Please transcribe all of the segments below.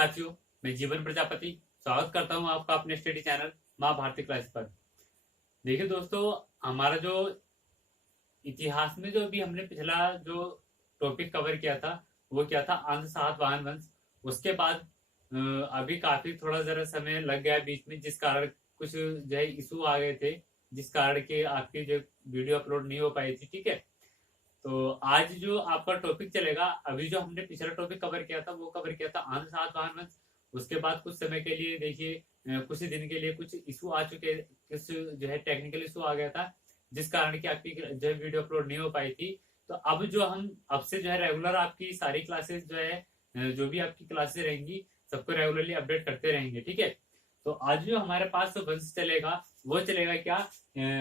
साथियों, मैं जीवन प्रजापति स्वागत करता हूं आपका अपने स्टडी चैनल माँ भारती क्लास पर। देखिए दोस्तों, हमारा जो इतिहास में जो अभी हमने पिछला जो टॉपिक कवर किया था वो क्या था, अंध सातवाहन वंश। उसके बाद अभी काफी थोड़ा जरा समय लग गया बीच में, जिस कारण कुछ जो है इशू आ गए थे, जिस कारण के आपकी जो वीडियो अपलोड नहीं हो पाई थी। ठीक है, तो आज जो आपका टॉपिक चलेगा, अभी जो हमने पिछला टॉपिक कवर किया था वो कवर किया था आंध्र सातवाहन वंश। उसके बाद कुछ समय के लिए देखिए, कुछ ही दिन के लिए कुछ इशू आ चुके, कुछ जो है टेक्निकल इशू आ गया था, जिस कारण की आपकी जो है वीडियो अपलोड नहीं हो पाई थी। तो अब जो हम अब से जो है रेगुलर आपकी सारी क्लासेस जो है, जो भी आपकी क्लासेस रहेंगी सबको रेगुलरली अपडेट करते रहेंगे। ठीक है, तो आज जो हमारे पास वंश चलेगा वो चलेगा क्या,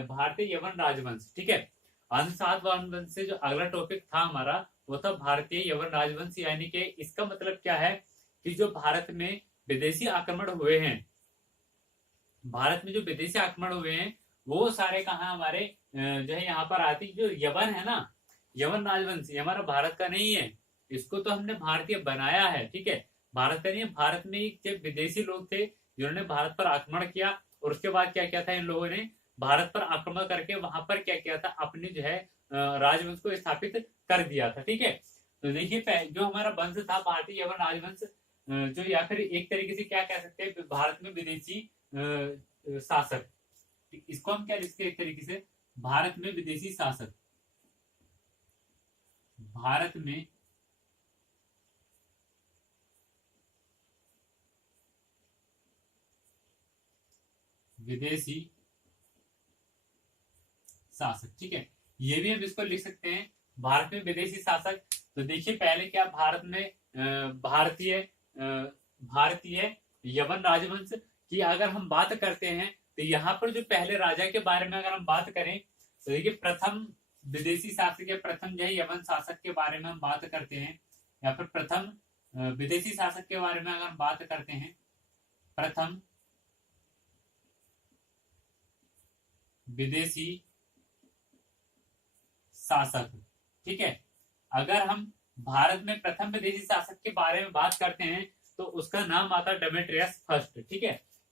भारतीय यवन राजवंश। ठीक है, अंध सातवाहन वंश से जो अगला टॉपिक था हमारा वो था भारतीय यवन राजवंश। यानी कि इसका मतलब क्या है कि जो भारत में विदेशी आक्रमण हुए हैं, भारत में जो विदेशी आक्रमण हुए हैं वो सारे कहाँ हमारे जो है यहाँ पर आती। जो यवन है ना, यवन राजवंश, ये हमारा भारत का नहीं है, इसको तो हमने भारतीय बनाया है। ठीक है, भारत का नहीं है। भारत में जब विदेशी लोग थे जिन्होंने भारत पर आक्रमण किया, और उसके बाद क्या किया था इन लोगों ने, भारत पर आक्रमण करके वहां पर क्या किया था, अपने जो है राजवंश को स्थापित कर दिया था। ठीक है, तो देखिए जो हमारा वंश था भारतीय यवन राजवंश, जो या फिर एक तरीके से क्या कह सकते हैं, भारत में विदेशी शासक, इसको हम क्या लिखते हैं एक तरीके से, भारत में विदेशी शासक, भारत में विदेशी शासक। ठीक है, ये भी हम इसको लिख सकते हैं, भारत में विदेशी शासक। तो देखिए पहले क्या, भारत में भारतीय यवन राजवंश की अगर हम बात करते हैं, तो यहाँ पर जो पहले राजा के बारे में अगर हम बात करें, तो देखिए प्रथम विदेशी शासक या प्रथम जो है यवन शासक के बारे में हम बात करते हैं, या फिर प्रथम विदेशी शासक के बारे में अगर हम बात करते हैं, प्रथम विदेशी शासक। ठीक है, अगर हम भारत में प्रथम विदेशी शासक के बारे में बात करते हैं तो उसका नाम आता है डेमेट्रियस फर्स्ट। ठीक है,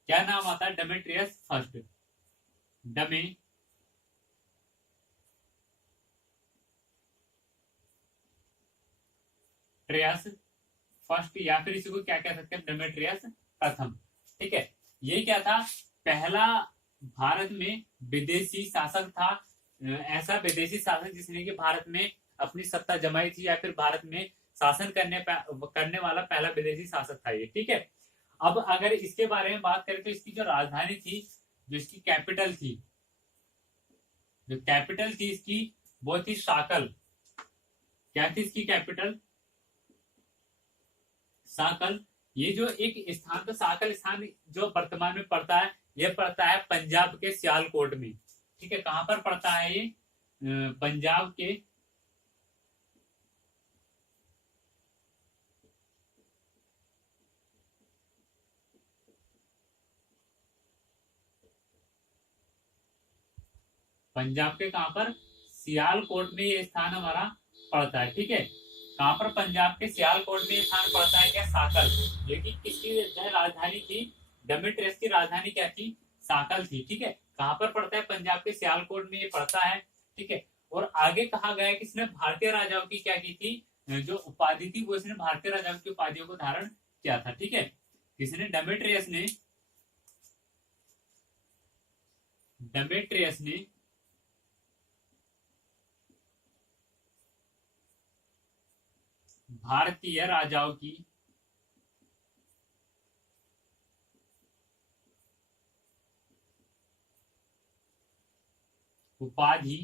क्या नाम आता है, डेमेट्रियस फर्स्ट, डेमेट्रियस फर्स्ट, या फिर इसी को क्या कह सकते हैं, डेमेट्रियस प्रथम। ठीक है, ये क्या था, पहला भारत में विदेशी शासक था, ऐसा विदेशी शासक जिसने कि भारत में अपनी सत्ता जमाई थी, या फिर भारत में शासन करने वाला पहला विदेशी शासक था ये। ठीक है, अब अगर इसके बारे में बात करें तो इसकी जो राजधानी थी, जो इसकी कैपिटल थी, जो कैपिटल थी इसकी वो थी साकल। क्या थी इसकी कैपिटल, साकल। ये जो एक स्थान था साकल स्थान, जो वर्तमान में पड़ता है, ये पड़ता है पंजाब के सियालकोट में। ठीक है, कहां पर पड़ता है ये, पंजाब के पंजाब के कहां पर, सियालकोट में ये स्थान हमारा पड़ता है। ठीक है, कहां पर, पंजाब के सियालकोट में ये स्थान पड़ता है, क्या, साकल। लेकिन किसकी राजधानी थी, डेमेट्रियस की राजधानी क्या थी, साकल थी। ठीक है, कहां पर पड़ता है, पंजाब के सियालकोट में ये पड़ता है। ठीक है, और आगे कहा गया कि इसने भारतीय राजाओं की क्या की थी, जो उपाधि थी वो इसने भारतीय राजाओं की उपाधियों को धारण किया था। ठीक है, इसने डेमेट्रियस ने भारतीय राजाओं की उपाधि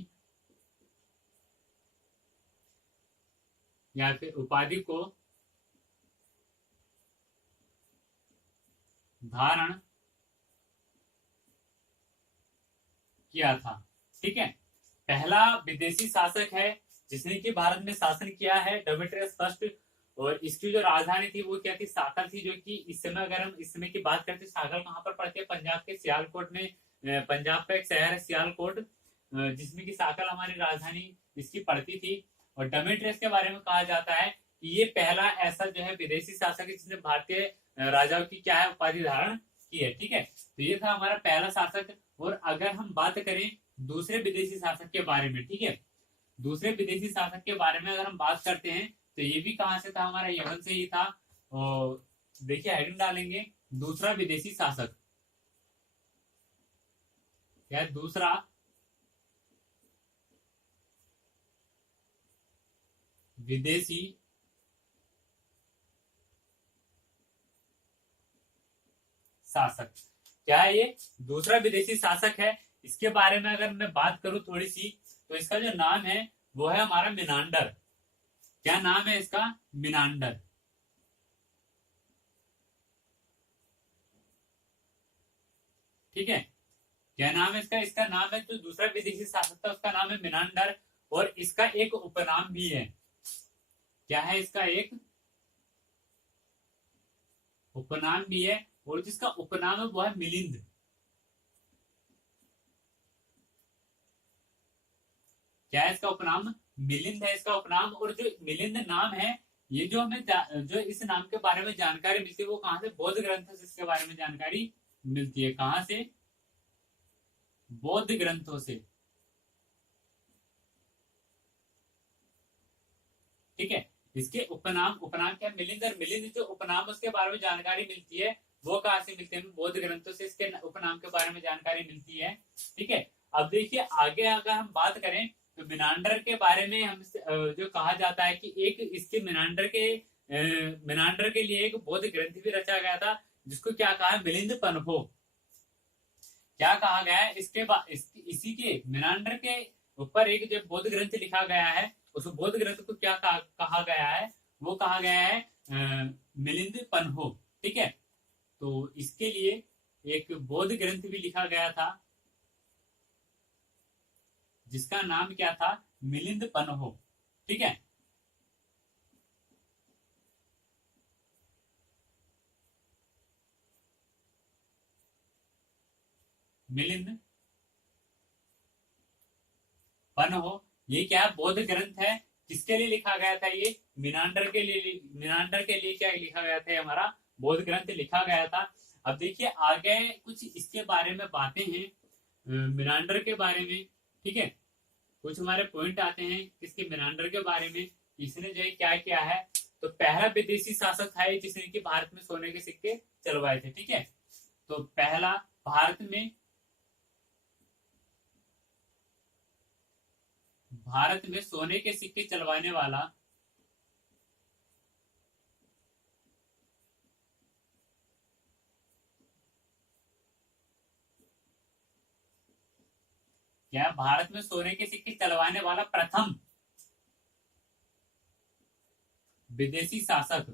या फिर उपाधि को धारण किया था। ठीक है, पहला विदेशी शासक है जिसने कि भारत में शासन किया है, डेमेट्रियस फर्स्ट। और इसकी जो राजधानी थी वो क्या थी, साकल थी। जो कि इस समय अगर हम इस समय की बात करते हैं, साकल कहाँ पर पड़ती है, पंजाब के सियालकोट में। पंजाब का एक शहर है सियालकोट, जिसमें की साकल हमारी राजधानी इसकी पड़ती थी। और डेमेट्रियस के बारे में कहा जाता है ये पहला ऐसा जो है विदेशी शासक है जिसने भारतीय राजाओं की क्या है उपाधि धारण की है। ठीक है, तो ये था हमारा पहला शासक। और अगर हम बात करें दूसरे विदेशी शासक के बारे में, ठीक है, दूसरे विदेशी शासक के बारे में अगर हम बात करते हैं तो ये भी कहां से था, हमारा यमन से ही था। और देखिए हेडिंग डालेंगे, दूसरा विदेशी शासक, या दूसरा विदेशी शासक। क्या है ये? दूसरा विदेशी शासक है। इसके बारे में अगर मैं बात करूं थोड़ी सी, तो इसका जो नाम है वो है हमारा मिनांडर। क्या नाम है इसका? मिनांडर। ठीक है, क्या नाम है इसका? इसका नाम है, जो दूसरा विदेशी शासक था उसका नाम है मिनांडर। और इसका एक उपनाम भी है। क्या है इसका? एक उपनाम भी है, और जिसका उपनाम है वो है मिलिंद। क्या है इसका उपनाम? मिलिंद है इसका उपनाम। और जो मिलिंद नाम है, ये जो हमें जो इस नाम के बारे में जानकारी मिलती है वो कहां से? बौद्ध ग्रंथों से इसके बारे में जानकारी मिलती है। कहां से? बौद्ध ग्रंथों से। ठीक है, इसके उपनाम, उपनाम क्या? मिलिंद। और मिलिंद जो उपनाम उसके बारे में जानकारी मिलती है वो कहां से मिलती है? बौद्ध ग्रंथों से इसके उपनाम के बारे में जानकारी मिलती है। ठीक है, अब देखिए आगे अगर हम बात करें तो मिनांडर के बारे में हम जो कहा जाता है कि एक इसके मिनांडर के लिए एक बौद्ध ग्रंथ भी रचा गया था, जिसको क्या कहा है? मिलिंद पन्हो। क्या कहा गया है इसके इसी के मिनांडर के ऊपर एक जो बौद्ध ग्रंथ लिखा गया है, उस बौद्ध ग्रंथ को क्या कहा गया है? वो कहा गया है मिलिंद पन्हो। ठीक है, तो इसके लिए एक बौद्ध ग्रंथ भी लिखा गया था जिसका नाम क्या था? मिलिंद पन्हो। ठीक है, मिलिंद पन्हो। ये क्या है? बौद्ध ग्रंथ है। किसके लिए लिखा गया था ये? मिनांडर के लिए। मिनांडर के लिए क्या लिखा गया था? हमारा बौद्ध ग्रंथ लिखा गया था। अब देखिए आगे कुछ इसके बारे में बातें हैं, मिनांडर के बारे में। ठीक है, कुछ हमारे पॉइंट आते हैं किसके? मिनांडर के बारे में। इसने जो है क्या किया है, तो पहला विदेशी शासक था ये जिसने कि भारत में सोने के सिक्के चलवाए थे। ठीक है, तो पहला भारत में सोने के सिक्के चलवाने वाला क्या? भारत में सोने के सिक्के चलवाने वाला प्रथम विदेशी शासक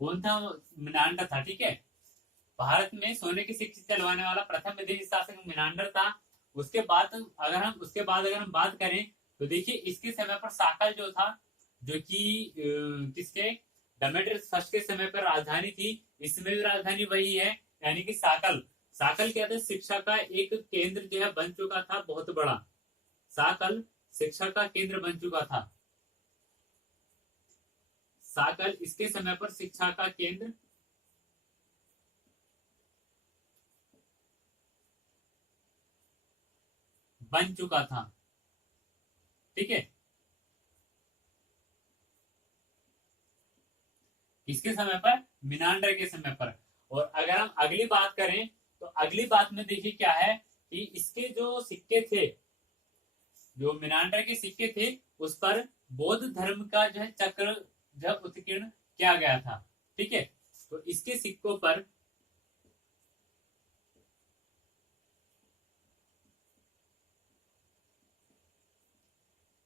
कौन था? मिनांडर था। ठीक है, भारत में सोने के सिक्के चलवाने वाला प्रथम विदेशी शासक मिनांडर था। उसके बाद अगर हम बात करें तो देखिए इसके समय पर साकल जो था, जो कि किसके? डेमेट्रियस फर्स्ट के समय पर राजधानी थी। इसमें भी राजधानी वही है, यानी कि साकल। साकल क्या था? शिक्षा का एक केंद्र जो है बन चुका था, बहुत बड़ा। साकल शिक्षा का केंद्र बन चुका था। साकल इसके समय पर शिक्षा का केंद्र बन चुका था। ठीक है, किसके समय पर? मिनांडर के समय पर। और अगर हम अगली बात करें तो अगली बात में देखिए क्या है कि इसके जो सिक्के थे, जो मिनांडर के सिक्के थे, उस पर बौद्ध धर्म का जो है चक्र जो है उत्कीर्ण किया गया था। ठीक है, तो इसके सिक्कों पर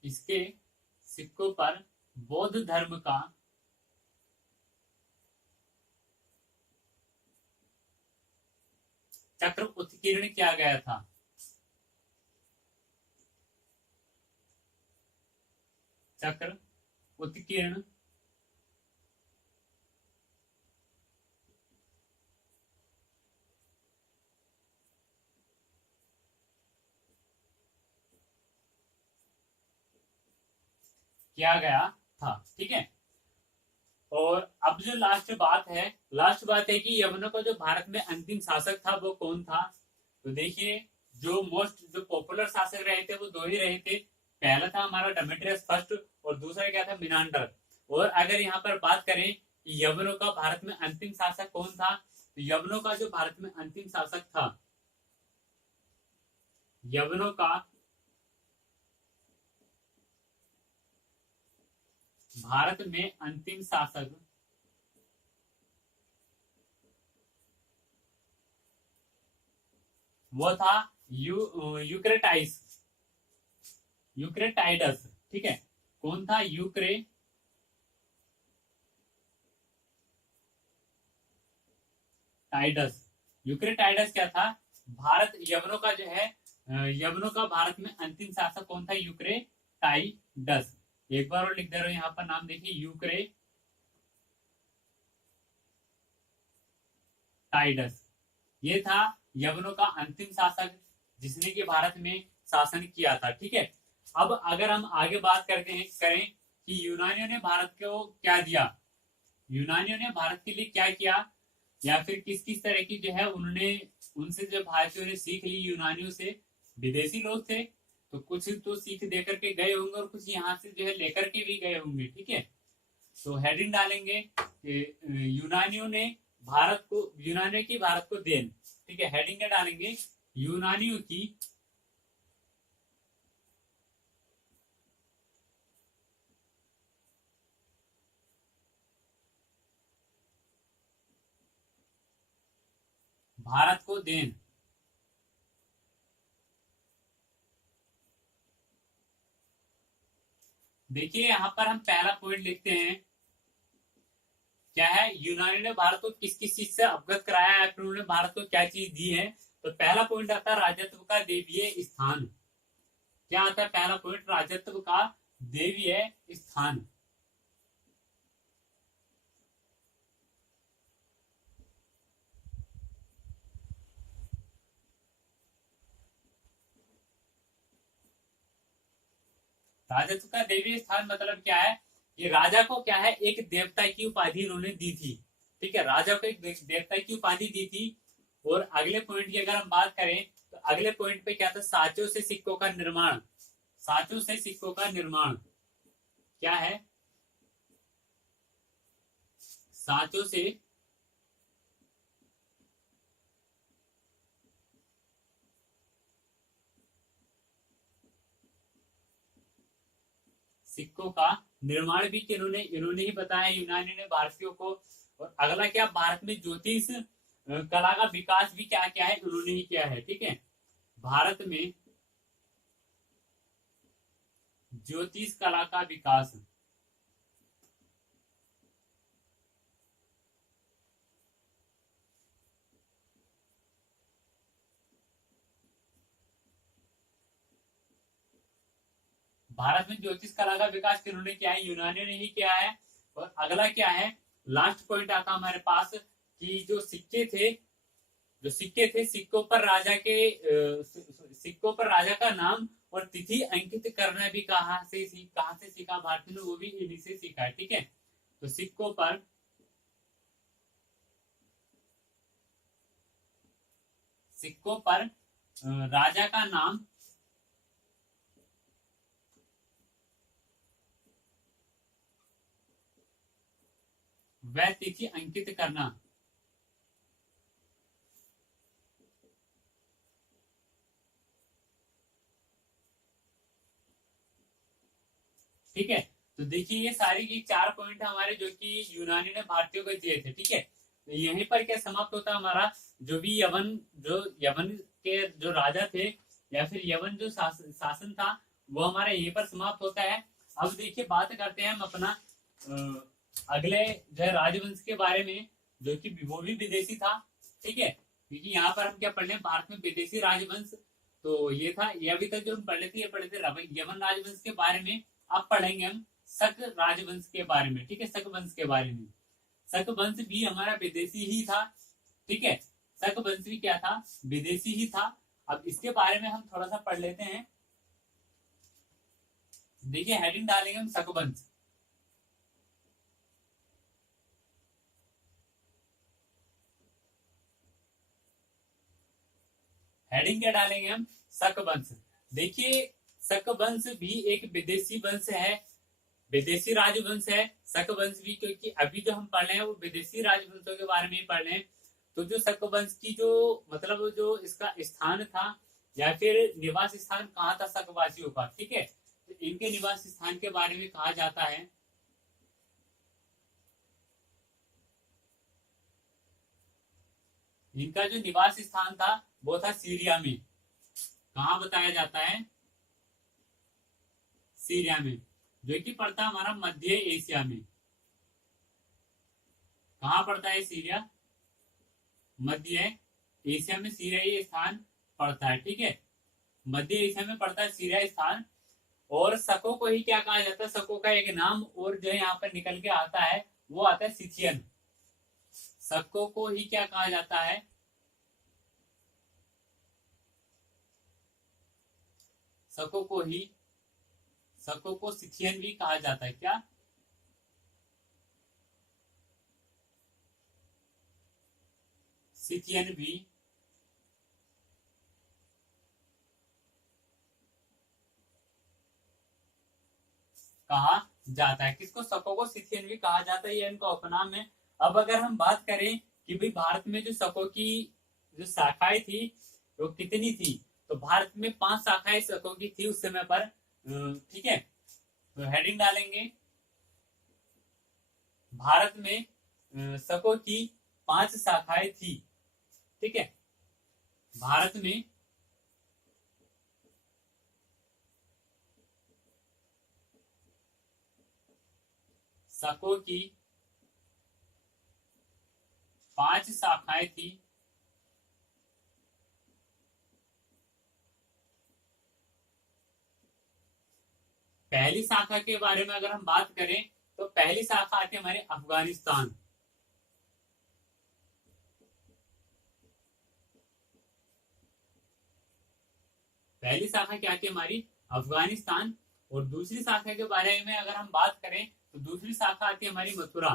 इसके सिक्कों पर बौद्ध धर्म का चक्र उत्कीर्ण किया गया था। चक्र उत्कीर्ण किया गया था। ठीक है, और अब जो लास्ट बात है कि यवनों का जो भारत में अंतिम शासक था वो कौन था। तो देखिए, जो पॉपुलर शासक रहे थे वो दो ही रहे थे। पहला था हमारा डेमेट्रियस फर्स्ट, और दूसरा क्या था, मिनांडर। और अगर यहाँ पर बात करें कि यवनों का भारत में अंतिम शासक कौन था, तो यवनों का जो भारत में अंतिम शासक था, यवनों का भारत में अंतिम शासक वो था यूक्रेटाइस यूक्रेटाइडस। ठीक है, कौन था, यूक्रेटाइडस। यूक्रेटाइडस क्या था, भारत यवनों का जो है यवनों का भारत में अंतिम शासक कौन था, यूक्रेटाइडस। एक बार और लिख दे रहा हूं यहाँ पर नाम, देखिए, यूक्रेटाइडस। ये था यवनों का अंतिम शासक जिसने कि भारत में शासन किया था। ठीक है, अब अगर हम आगे बात करते हैं करें कि यूनानियों ने भारत को क्या दिया, यूनानियों ने भारत के लिए क्या किया, या फिर किस किस तरह की जो है उन्होंने उनसे जो भारतीयों ने सीख ली यूनानियों से। विदेशी लोग थे तो कुछ तो सीख दे करके गए होंगे और कुछ यहाँ से जो है लेकर के भी गए होंगे। ठीक है, तो हेडिंग डालेंगे कि यूनानियों की भारत को देन। ठीक है, हेडिंग क्या डालेंगे, यूनानियों की भारत को देन। देखिए, यहां पर हम पहला पॉइंट लिखते हैं, क्या है, यूनानी ने भारत को किस किस चीज से अवगत कराया है, फिर उन्होंने भारत को क्या चीज दी है। तो पहला पॉइंट आता है राजत्व का देवीय स्थान। क्या आता है पहला पॉइंट, राजत्व का देवीय स्थान। राजत्व का देवीय स्थान मतलब क्या है, कि राजा को क्या है, एक देवता की उपाधि उन्होंने दी थी। ठीक है, राजा को एक देवता की उपाधि दी थी। और अगले पॉइंट की अगर हम बात करें तो अगले पॉइंट पे क्या था, साचों से सिक्कों का निर्माण। साचों से सिक्कों का निर्माण क्या है, साचों से सिक्कों का निर्माण भी इन्होंने इन्होंने ही बताया, यूनानी ने भारतीयों को। और अगला क्या, भारत में ज्योतिष कला का विकास भी क्या क्या है, उन्होंने ही किया है। ठीक है, भारत में ज्योतिष कला का विकास। भारत में ज्योतिष कला का विकास किन्होंने किया है, यूनानियों ने ही किया है। और अगला क्या है, लास्ट पॉइंट आता हमारे पास, कि जो सिक्के थे सिक्कों पर राजा का नाम और तिथि अंकित करना भी कहाँ से सीखा भारतीय ने, वो भी इन्हीं से सीखा है। ठीक है, तो सिक्कों पर राजा का नाम वह तिथि अंकित करना। ठीक है, तो देखिए, ये सारी की 4 पॉइंट हमारे जो कि यूनानी ने भारतीयों को दिए थे। ठीक है, तो यहीं पर क्या समाप्त होता है हमारा, जो यवन के जो राजा थे, या फिर यवन जो शासन था, वो हमारा यहीं पर समाप्त होता है। अब देखिए, बात करते हैं हम अपना अगले जो है राजवंश के बारे में, जो कि वो भी विदेशी था। ठीक है, क्योंकि यहाँ पर हम क्या पढ़ रहे हैं, भारत में विदेशी राजवंश। तो ये था, ये अभी तक जो हम पढ़ लेते, ये पढ़े थे यवन राजवंश के बारे में। अब पढ़ेंगे हम शक राजवंश के बारे में। ठीक है, शक वंश के बारे में। शक वंश भी हमारा विदेशी ही था। ठीक है, शक वंश भी क्या था, विदेशी ही था। अब इसके बारे में हम थोड़ा सा पढ़ लेते हैं। देखिए हेडिंग डालेंगे हम शकवंश। हेडिंग क्या डालेंगे हम? शकवंश। देखिए शकवंश भी एक विदेशी वंश है, विदेशी राजवंश है शकवंश भी, क्योंकि अभी जो हम पढ़ रहे हैं वो विदेशी राजवंशों के बारे में ही पढ़ रहे हैं। तो जो शकवंश की जो मतलब जो इसका स्थान था या फिर निवास स्थान कहाँ था शकवासियों का, ठीक है, तो इनके निवास स्थान के बारे में कहा जाता है। इनका जो निवास स्थान था वो था सीरिया में। कहाँ बताया जाता है? सीरिया में, जो कि पड़ता है हमारा मध्य एशिया में। कहाँ पड़ता है सीरिया? मध्य एशिया में सीरिया ये स्थान पड़ता है, ठीक है, मध्य एशिया में पड़ता है सीरिया स्थान। और सको को ही क्या कहा जाता है? सको का एक नाम और जो है यहाँ पर निकल के आता है वो आता है सिथियन। सको को ही क्या कहा जाता है? सको को ही, सको को सिथियन भी कहा जाता है। क्या? सिथियन भी कहा जाता है। किसको? सको को सिथियन भी कहा जाता है, ये इनका उपनाम है। अब अगर हम बात करें कि भाई भारत में जो सको की जो शाखाएं थी वो कितनी थी, तो भारत में 5 शाखाएं सको की थी उस समय पर, ठीक है। तो हेडिंग डालेंगे भारत में सको की 5 शाखाएं थी, ठीक है। भारत में सको की 5 शाखाएं थी। पहली शाखा के बारे में अगर हम बात करें तो पहली शाखा आती है हमारे अफगानिस्तान। पहली शाखा क्या आती है हमारी? अफगानिस्तान। और दूसरी शाखा के बारे में अगर हम बात करें तो दूसरी शाखा आती है हमारी मथुरा,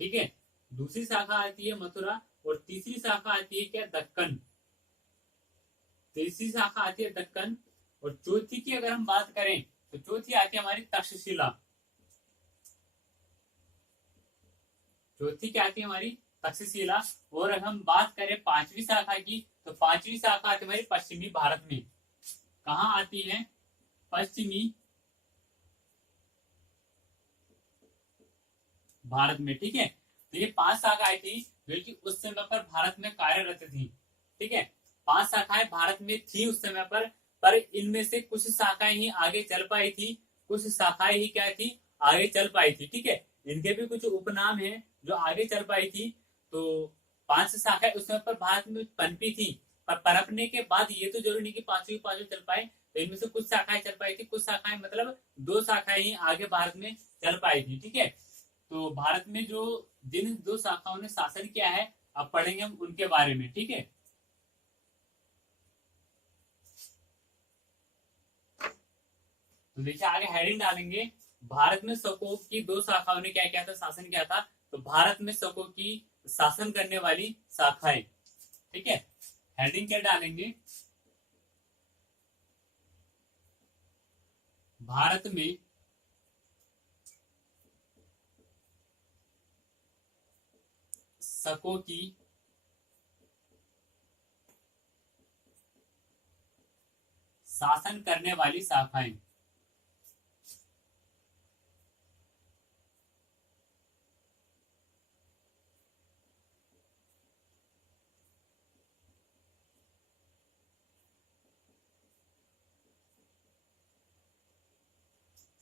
ठीक है, दूसरी शाखा आती है मथुरा। और तीसरी शाखा आती है क्या? दक्कन। तीसरी शाखा आती है दक्कन। और चौथी की अगर हम बात करें तो चौथी आती है हमारी तक्षशिला। चौथी क्या आती है हमारी? तक्षशिला। और अगर हम बात करें पांचवी शाखा की तो पांचवी शाखा आती है हमारी पश्चिमी भारत में। कहाँ आती है? पश्चिमी भारत में, ठीक है। तो ये 5 शाखाएं थी जो कि उस समय पर भारत में कार्यरत थी, ठीक है। 5 शाखाएं भारत में थी उस समय पर इनमें से कुछ शाखाएं ही आगे चल पाई थी, कुछ शाखाएं ही क्या थी? आगे चल पाई थी, ठीक है। इनके भी कुछ उपनाम है जो आगे चल पाई थी। तो 5 शाखाएं उस समय पर भारत में पनपी थी, पर पनपने के बाद ये तो जरूरी नहीं कि पांचवी पांचवी चल पाए। तो इनमें से कुछ शाखाएं चल पाई थी, कुछ शाखाएं मतलब 2 शाखाएं ही आगे भारत में चल पाई थी, ठीक है। तो भारत में जो जिन 2 शाखाओं ने शासन किया है अब पढ़ेंगे हम उनके बारे में, ठीक है। तो देखिए आगे हेडिंग डालेंगे भारत में शकों की 2 शाखाओं ने क्या किया था? शासन किया था। तो भारत में शकों की शासन करने वाली शाखाएं, ठीक है। हेडिंग क्या डालेंगे? भारत में शकों की शासन करने वाली शाखाएं।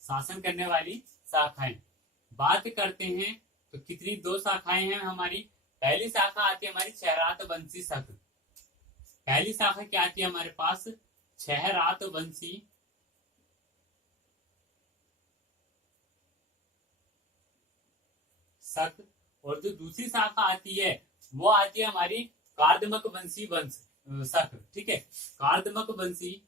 शासन करने वाली शाखाएं बात करते हैं तो कितनी? 2 शाखाएं हैं हमारी। पहली शाखा आती है हमारी क्षहरात वंशी शक। पहली शाखा क्या आती है हमारे पास? क्षहरात वंशी शक। और जो दूसरी शाखा आती है वो आती है हमारी कार्दमक वंशी वंश शक, ठीक है। कार्दमक वंशी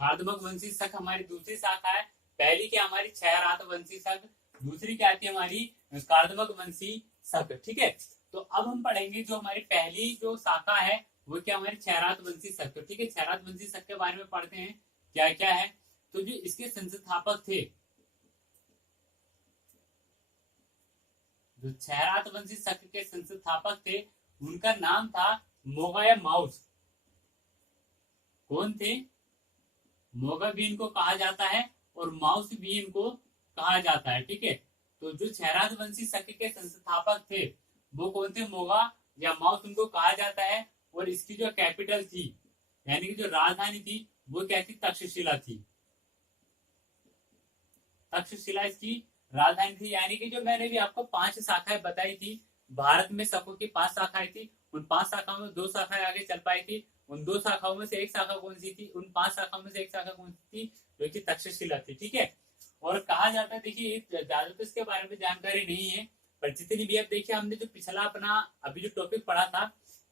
कार्दमक वंशी शक हमारी दूसरी शाखा है। पहली क्या हमारी क्षयरात वंशी शक, दूसरी क्या आती है हमारी कार्दमक वंशी शक। ठीक है, तो अब हम पढ़ेंगे जो हमारी पहली जो शाखा है वो क्या हमारी क्षयरात वंशी शक। ठीक है, क्षयरात वंशी शक के बारे में पढ़ते हैं क्या क्या है। तो जो इसके संस्थापक थे, जो क्षयरात वंशी शक के संस्थापक थे, उनका नाम था मोगा या माउस। कौन थे? मोगा भी इनको कहा जाता है और माउस भी इनको कहा जाता है। ठीक है, तो जो क्षयरात वंशी शक के संस्थापक थे वो कौन थे? मोगा या माउस उनको कहा जाता है। और इसकी जो कैपिटल थी यानी कि जो राजधानी थी वो क्या थी? तक्षशिला थी। तक्षशिला इसकी राजधानी थी। यानी कि जो मैंने भी आपको 5 शाखाएं बताई थी, भारत में शकों की 5 शाखाएं थी, उन 5 शाखाओं में 2 शाखाएं आगे चल पाई थी। उन 2 शाखाओं में से एक शाखा कौन सी थी? उन 5 शाखाओं में से एक शाखा कौन सी थी? जो कि तक्षशिला थी। ठीक है, और कहा जाता है, देखिए ज्यादा तो इसके बारे में जानकारी नहीं है, पर जितनी भी अब देखिए हमने जो पिछला अपना अभी जो टॉपिक पढ़ा था,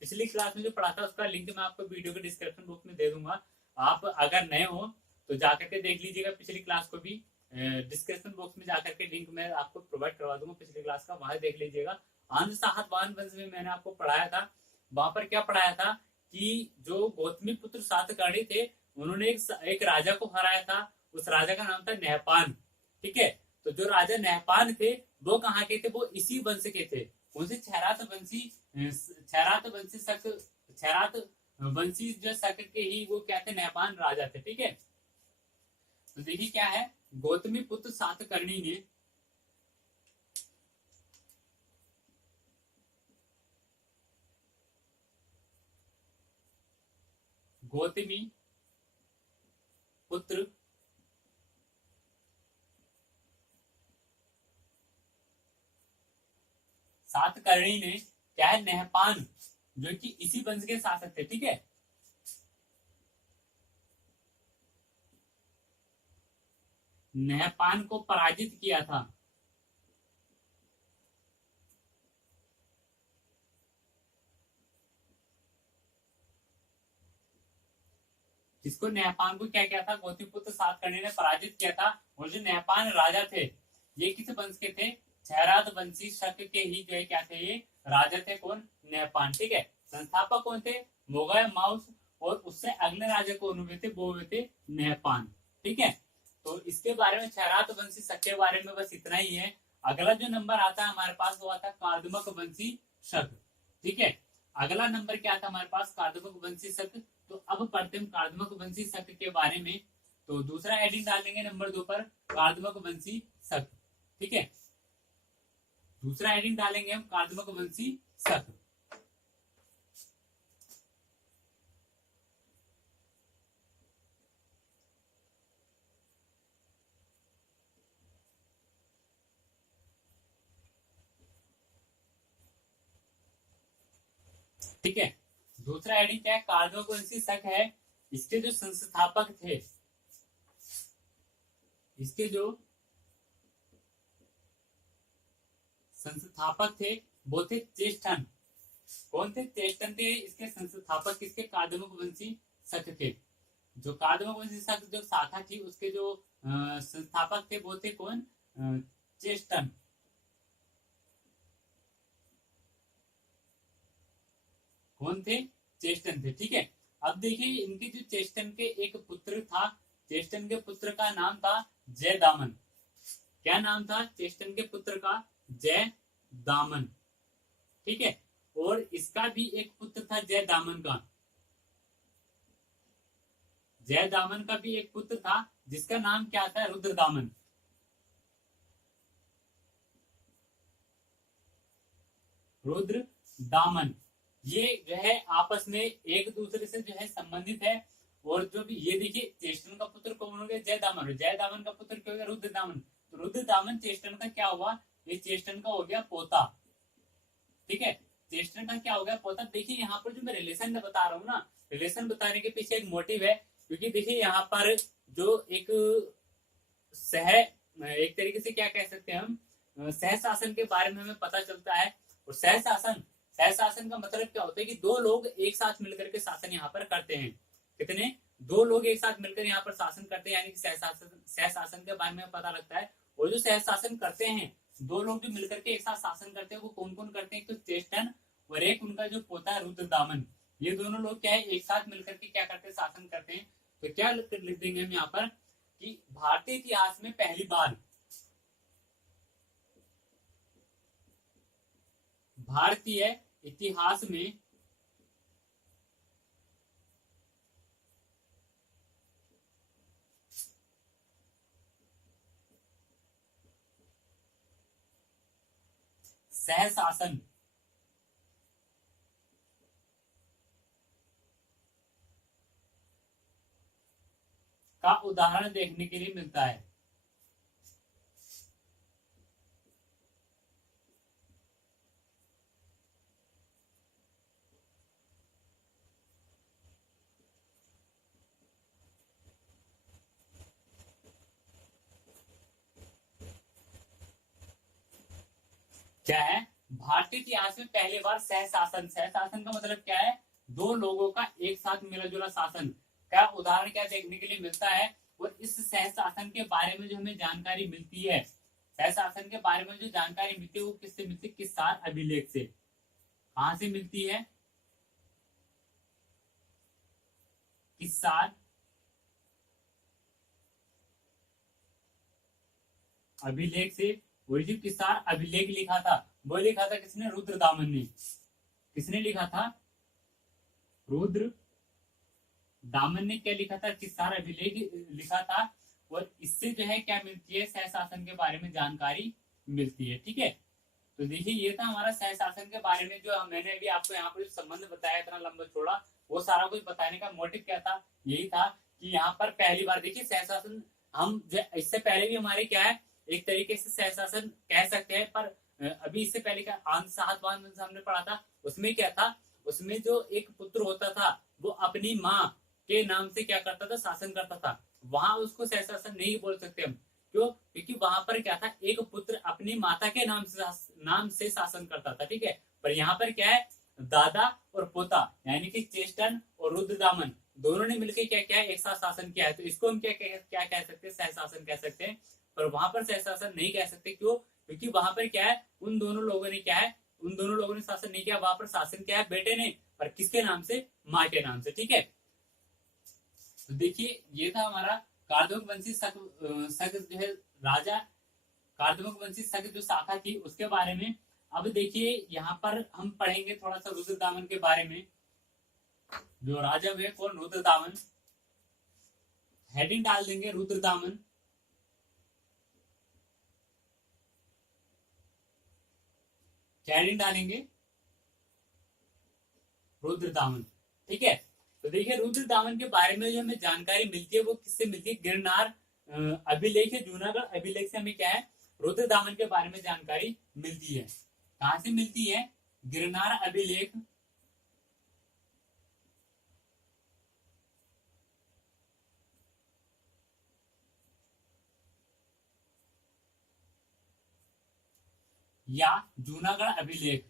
पिछली क्लास में जो पढ़ा था, उसका लिंक मैं आपको वीडियो के डिस्क्रिप्शन बॉक्स में दे दूंगा। आप अगर नए हो तो जाकर के देख लीजिएगा पिछली क्लास को भी। डिस्क्रिप्शन बॉक्स में जाकर के लिंक मैं आपको प्रोवाइड करवा दूंगा पिछली क्लास का, वहां देख लीजिएगा। आंध्र सातवाहन वंश में मैंने आपको पढ़ाया था। वहां पर क्या पढ़ाया था कि जो गौतमी पुत्र सातकर्णी थे, उन्होंने एक राजा को हराया था। उस राजा का नाम था नहपान। ठीक है, तो जो राजा नहपान थे वो कहाँ के थे? वो इसी वंश के थे। उनसे क्षयरात वंशी क्षयरात वंशी जो शक के ही वो क्या थे? नहपान राजा थे। ठीक है, तो देखिए क्या है, गौतमी पुत्र सातकर्णी ने गौतमी पुत्र सातकर्णी ने क्या है? नहपान जो कि इसी वंश के शासक थे। ठीक है, नहपान को पराजित किया था। जिसको नहपान को क्या किया था? गौतमीपुत्र सातकर्णी ने पराजित किया था। और जो नहपान राजा थे ये किस वंश के थे? क्षयरात वंशी शक के ही जो है क्या थे? ये राजा थे। कौन? नहपान। ठीक है, संस्थापक कौन थे? मोगा माउस। और उससे अगले राजा को हुए थे वो हुए थे नहपान। ठीक है, तो इसके बारे में क्षयरात वंशी शक के बारे में बस इतना ही है। अगला जो नंबर आता है हमारे पास वो आता है कार्दमक वंशी शक। ठीक है, अगला नंबर क्या था हमारे पास? कार्दमक वंशी शक। तो अब पढ़ते हैं कार्दमक वंशी शक के बारे में। तो दूसरा हेडिंग डालेंगे नंबर 2 पर कार्दमक वंशी शक। ठीक है, दूसरा हेडिंग डालेंगे हम कार्दमक वंशी शक। ठीक है, दूसरा हेडिंग क्या है? कार्दमक वंशी शक है। इसके जो संस्थापक थे, इसके जो संस्थापक थे वो थे चेष्टन। कौन थे? चेष्टन थे इसके संस्थापक। किसके? कार्दमक वंशी शक के। जो कार्दमक वंशी शक जो शाखा थी उसके जो संस्थापक थे वो थे कौन? चेष्टन। कौन थे? चेष्टन थे। ठीक है, अब देखिए इनके जो चेष्टन के एक पुत्र था, चेष्टन के पुत्र का नाम था जय दामन। क्या नाम था चेष्टन के पुत्र का? जय दामन। ठीक है, और इसका भी एक पुत्र था जय दामन का। जय दामन का भी एक पुत्र था जिसका नाम क्या था? रुद्र दामन। रुद्र दामन। ये जो है आपस में एक दूसरे से जो है संबंधित है। और जो भी ये देखिए चेष्टन का पुत्र कौन हो गया? जय दामन। जय दामन का पुत्र क्या हो गया? रुद्र दामन। तो रुद्र दामन चेष्टन का क्या हुआ? ये चेष्टन का हो गया पोता। ठीक है, चेष्टन का क्या हो गया? पोता। देखिए यहाँ पर जो मैं रिलेशन बता रहा हूँ ना, रिलेशन बताने के पीछे एक मोटिव है। क्योंकि देखिए यहाँ पर जो एक सह एक तरीके से क्या कह सकते हैं हम, सह शासन के बारे में हमें पता चलता है। और सह शासन का मतलब क्या होता है कि 2 लोग एक साथ मिलकर के शासन यहाँ पर करते हैं। कितने? दो लोग एक साथ मिलकर यहाँ पर शासन करते हैं, यानी कि सहशासन के बारे में पता लगता है। और जो सहशासन करते हैं, दो लोग जो मिलकर के एक साथ शासन करते हैं, वो कौन कौन करते हैं? तो चेस्टन और एक उनका जो पोता है रुद्रदामन, ये दोनों लोग क्या है, एक साथ मिलकर के क्या करते हैं? शासन करते हैं। तो क्या लिख देंगे हम यहाँ पर कि भारतीय इतिहास में पहली बार, भारतीय इतिहास में सहशासन का उदाहरण देखने के लिए मिलता है। क्या है? भारतीय इतिहास में पहली बार सहशासन, सहशासन का मतलब क्या है? दो लोगों का एक साथ मिला जुला शासन का उदाहरण क्या देखने के लिए मिलता है। और इस सहशासन के बारे में जो हमें जानकारी मिलती है, सहशासन के बारे में जो जानकारी मिलती है, वो किससे मिलती है? किस्सार अभिलेख से। कहां से मिलती है? किस्सार अभिलेख से। और जो किस्सार अभिलेख लिखा था, वो लिखा था किसने? रुद्रदामन ने। किसने लिखा था? रुद्र दामन ने क्या लिखा था? किस्सार अभिलेख लिखा था। और इससे जो है क्या मिलती है? सहशासन के बारे में जानकारी मिलती है। ठीक है, तो देखिए ये था हमारा सहशासन के बारे में, जो मैंने अभी आपको यहाँ पर जो संबंध बताया इतना लंबा छोड़ा, वो सारा कुछ बताने का मोटिव क्या था? यही था कि यहाँ पर पहली बार देखिए सहशासन, हम इससे पहले भी हमारे क्या है, एक तरीके से सहशासन कह सकते हैं, पर अभी इससे पहले क्या आंत हमने पढ़ा था, उसमें क्या था? उसमें जो एक पुत्र होता था, वो अपनी माँ के नाम से क्या करता था? शासन करता था। वहां उसको सहशासन नहीं बोल सकते हम। क्यों? क्योंकि वहां पर क्या था? एक पुत्र अपनी माता के नाम से शासन करता था। ठीक है, पर यहाँ पर क्या है? दादा और पोता, यानी कि चेस्टन और रुद्रदामन, दोनों ने मिलकर क्या किया? एक साथ शासन किया है। तो इसको हम क्या कह सकते हैं? सहशासन कह सकते हैं। पर वहां पर सहशासन नहीं कह सकते। क्यों? क्योंकि वहां पर क्या है? उन दोनों लोगों ने क्या है? उन दोनों लोगों ने शासन नहीं किया। वहां पर शासन क्या है? बेटे ने, पर किसके नाम से? माँ के नाम से। ठीक है, तो देखिए ये था हमारा कार्दमक वंशी शक जो है, राजा कार्दमक वंशी शक जो शाखा थी उसके बारे में। अब देखिए यहाँ पर हम पढ़ेंगे थोड़ा सा रुद्रदामन के बारे में। जो राजा हुए कौन? रुद्रदामन। हेडिंग डाल देंगे रुद्रदामन। क्या हेडिंग डालेंगे? रुद्रदामन। ठीक है, तो देखिए रुद्रदामन के बारे में जो हमें जानकारी मिलती है, वो किससे मिलती है? गिरनार अभिलेख है, जूनागढ़ अभिलेख से हमें क्या है? रुद्रदामन के बारे में जानकारी मिलती है। कहां से मिलती है? गिरनार अभिलेख या जूनागढ़ अभिलेख।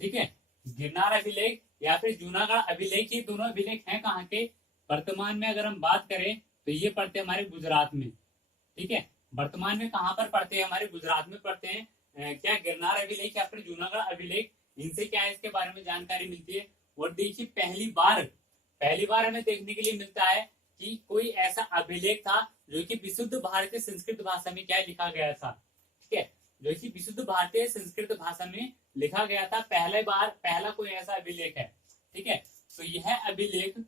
ठीक है, गिरनार अभिलेख या फिर जूनागढ़ अभिलेख, ये दोनों अभिलेख हैं कहाँ के? वर्तमान में अगर हम बात करें तो ये पढ़ते हैं हमारे गुजरात में। ठीक है, वर्तमान में कहां पर पढ़ते हैं? हमारे गुजरात में पढ़ते हैं। क्या गिरनार अभिलेख या फिर जूनागढ़ अभिलेख, इनसे क्या है? इसके बारे में जानकारी मिलती है। और देखिए पहली बार हमें देखने के लिए मिलता है कि कोई ऐसा अभिलेख था जो कि विशुद्ध भारतीय संस्कृत भाषा में क्या लिखा गया था। ठीक है, जो कि विशुद्ध भारतीय संस्कृत भाषा में लिखा गया था। पहला कोई ऐसा अभिलेख है। ठीक है, तो यह अभिलेख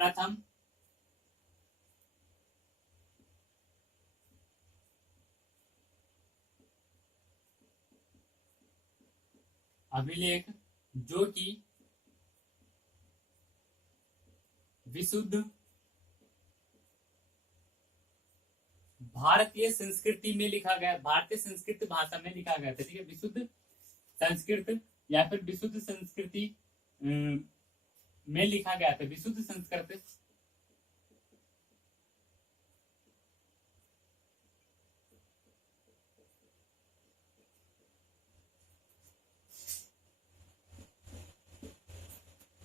प्रथम अभिलेख जो कि विशुद्ध भारतीय संस्कृति में लिखा गया, भारतीय संस्कृत भाषा में लिखा गया था। ठीक है, विशुद्ध संस्कृत या फिर विशुद्ध संस्कृति में लिखा गया था। विशुद्ध संस्कृत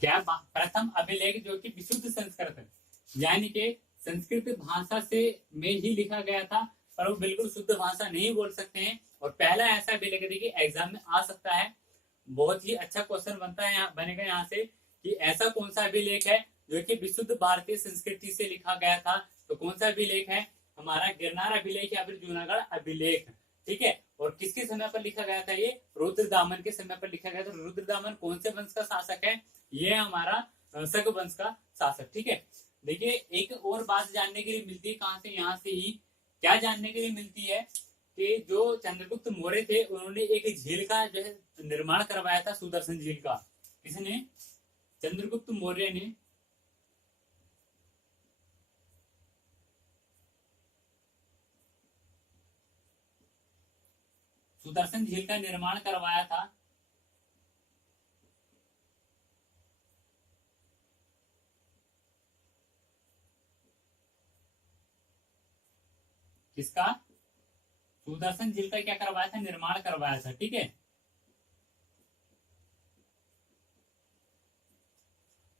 क्या प्रथम अभिलेख जो कि विशुद्ध संस्कृत है, यानी कि संस्कृत भाषा से में ही लिखा गया था, पर वो बिल्कुल शुद्ध भाषा नहीं बोल सकते हैं। और पहला ऐसा अभिलेख देखिए एग्जाम में आ सकता है, बहुत ही अच्छा क्वेश्चन बनता है बनेगा यहाँ से कि ऐसा कौन सा अभिलेख है जो कि विशुद्ध भारतीय संस्कृति से लिखा गया था। तो कौन सा अभिलेख है, हमारा गिरनार अभिलेख या फिर जूनागढ़ अभिलेख। ठीक है, और किसके समय पर लिखा गया था, ये रुद्रदामन के समय पर लिखा गया था। रुद्रदामन कौन से वंश का शासक है, ये हमारा शक वंश का शासक। ठीक है, देखिए एक और बात जानने के लिए मिलती है, कहां से, यहाँ से ही क्या जानने के लिए मिलती है कि जो चंद्रगुप्त मौर्य थे उन्होंने एक झील का जो है निर्माण करवाया था, सुदर्शन झील का। किसने, चंद्रगुप्त मौर्य ने सुदर्शन झील का निर्माण करवाया था। किसका, सुदर्शन झील का क्या करवाया था, निर्माण करवाया था। ठीक है,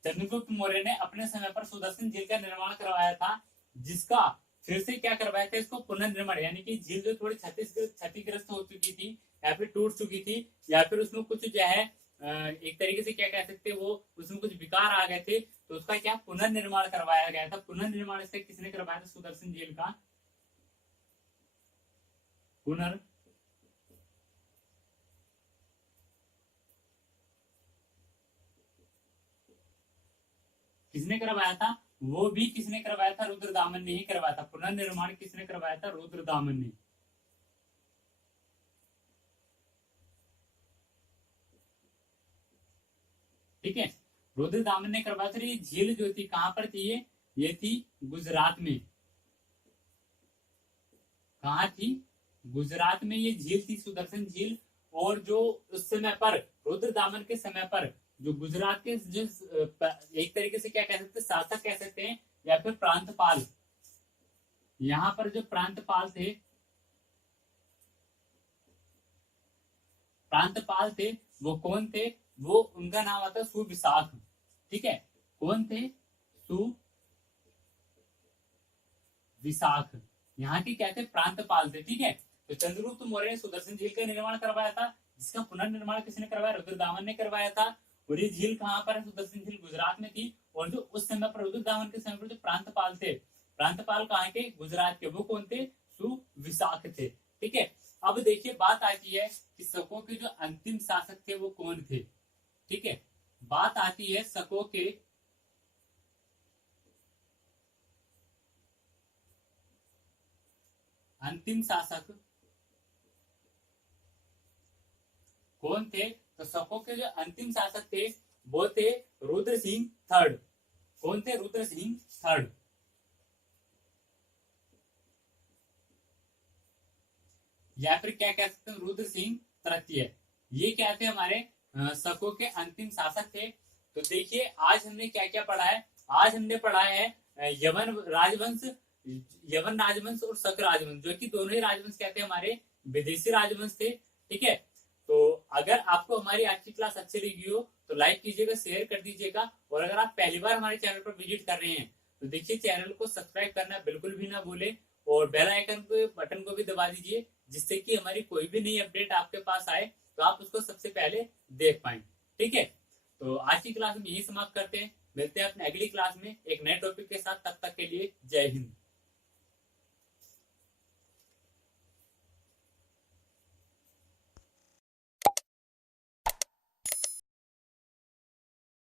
चंद्रगुप्त मौर्य ने अपने समय पर सुदर्शन झील का निर्माण करवाया था, जिसका फिर से क्या करवाया था, इसको पुनर्निर्माण, यानी कि झील जो थोड़ी क्षतिग्रस्त हो चुकी थी या फिर टूट चुकी थी, या फिर उसमें कुछ जो है एक तरीके से क्या कह सकते, वो उसमें कुछ विकार आ गए थे, तो उसका क्या पुनर्निर्माण करवाया गया था। पुनर्निर्माण इसका किसने करवाया था, सुदर्शन झील का पुनर् किसने करवाया था, वो भी किसने करवाया था, रुद्रदामन ने ही करवाया था। पुनर्निर्माण किसने करवाया था, रुद्रदामन ने। ठीक है, रुद्रदामन ने करवाया था। ये झील जो थी कहां पर थी, ये थी गुजरात में। कहा थी, गुजरात में ये झील थी, सुदर्शन झील। और जो उस समय पर रुद्रदामन के समय पर जो गुजरात के जो एक तरीके से क्या कह सकते हैं, शासक कह सकते हैं या फिर प्रांतपाल, यहाँ पर जो प्रांतपाल थे वो कौन थे, वो उनका नाम आता है सुविशाख। ठीक है, कौन थे, सुविशाख, यहाँ के क्या थे, प्रांतपाल थे। ठीक है, तो चंद्रगुप्त मौर्य ने सुदर्शन झील का निर्माण करवाया था, जिसका पुनर्निर्माण किसने करवाया, रुद्रदामन ने करवाया था। और ये झील कहाँ पर है, सुदर्शन झील गुजरात में थी। और जो उस समय पर रुद्रदामन के समय पर जो प्रांतपाल थे, प्रांतपाल कहाँ के, गुजरात के, वो कौन थे, सुविशाख थे। ठीक है, अब देखिए बात आती है कि शकों के जो अंतिम शासक थे वो कौन थे। ठीक है, बात आती है शकों के अंतिम शासक कौन थे। तो शकों के जो अंतिम शासक थे वो थे रुद्र सिंह थर्ड। कौन थे, रुद्र सिंह थर्ड, या फिर क्या कह सकते हैं, रुद्र सिंह तृतीय। ये क्या थे, हमारे शकों के अंतिम शासक थे। तो देखिए आज हमने क्या क्या पढ़ा है, आज हमने पढ़ा है यवन राजवंश, यवन राजवंश और शक राजवंश, जो कि दोनों ही राजवंश क्या थे, हमारे विदेशी राजवंश थे। ठीक है, तो अगर आपको हमारी आज की क्लास अच्छी लगी हो तो लाइक कीजिएगा, शेयर कर दीजिएगा। और अगर आप पहली बार हमारे चैनल पर विजिट कर रहे हैं तो देखिए चैनल को सब्सक्राइब करना बिल्कुल भी ना भूले, और बेल आइकन को बटन को भी दबा दीजिए, जिससे कि हमारी कोई भी नई अपडेट आपके पास आए तो आप उसको सबसे पहले देख पाए। ठीक है, तो आज की क्लास में यही समाप्त करते हैं, मिलते हैं अपने अगली क्लास में एक नए टॉपिक के साथ। तब तक के लिए जय हिंद।